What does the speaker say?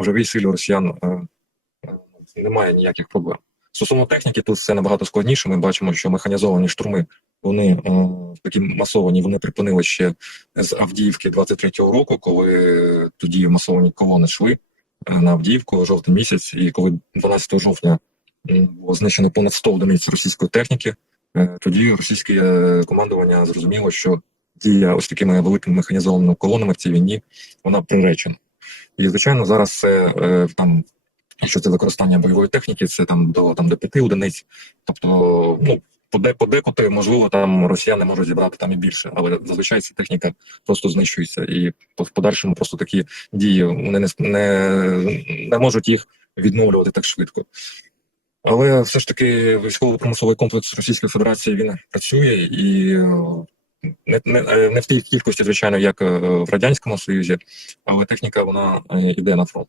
в живій силі росіян е, е, немає ніяких проблем. Стосовно техніки, тут все набагато складніше. Ми бачимо, що механізовані штурми вони е, такі масовані, вони припинили ще з Авдіївки 23-го року, коли тоді масовані колони йшли на Авдіївку жовтий місяць, і коли 12 жовтня було знищено понад 100 одиниць російської техніки, тоді російське командування зрозуміло, що дія ось такими великими механізованими колонами в цій війні вона приречена. І звичайно, зараз це е, там. Якщо це використання бойової техніки, це там до там до п'яти одиниць. Тобто, ну поде подекуди, можливо, там росіяни можуть зібрати там і більше, але зазвичай ця техніка просто знищується, і в подальшому просто такі дії вони не, не, не можуть їх відновлювати так швидко. Але все ж таки військово-промисловий комплекс Російської Федерації він працює і не, не, е, не в тій кількості, звичайно, як е, в радянському союзі, але техніка вона е, йде на фронт.